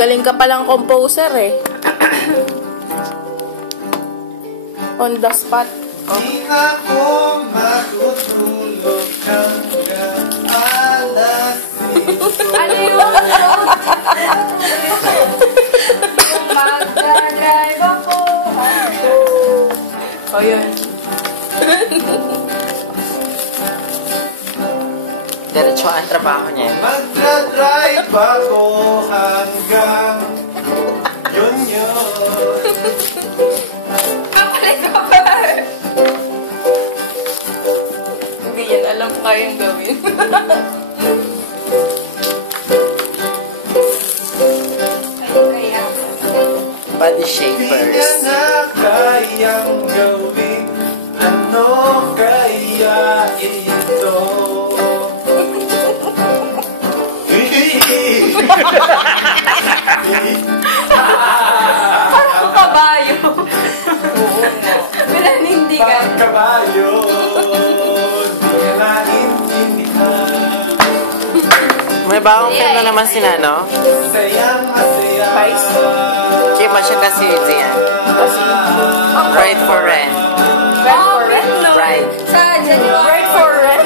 Galing ka palang composer eh. On the spot. Di ako matutulog hanggang alas 5. Ano yun? Mag-drive ako. O yun. Diretso ang trabaho niya. Magdadrive ako hanggang yun. Hindi yan alam ko kayang gawin. Body Di shapers. niya na kayang gawin. Ano kaya ito? Parang kabayo. Pinanindigan. Parang kabayo. Di ka naintindihan. May bagong film na naman si Nano. Sayang masaya. Vice? Kaya siya kasi diyan. Ride for Rent. Rent for rent? No. Ride. Sa January. Rent for rent?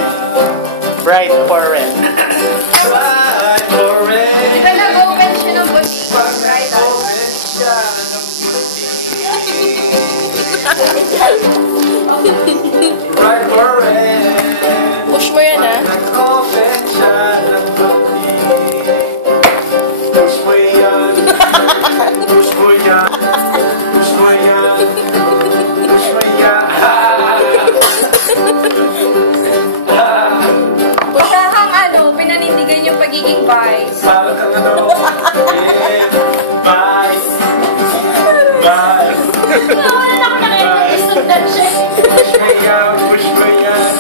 Ride for Rent. Ride for rent. Di ba nag-open siya ng boutique? Right out. Open siya ng Ride for rent. Push mo yan ah. Nag-open siya ng boutique. Push mo yan. Push mo yan. Push mo yan. Push mo yan. Puntahang ano, pinanindigan yung pagiging vice. Parang kang ano. Vice. Vice. Wala na ako nakikita siya. Push mo yan. Push mo yan.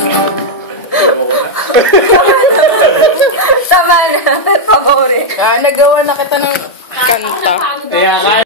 Tama na. Pabore. Nagawa na kita ng kanta. Kaya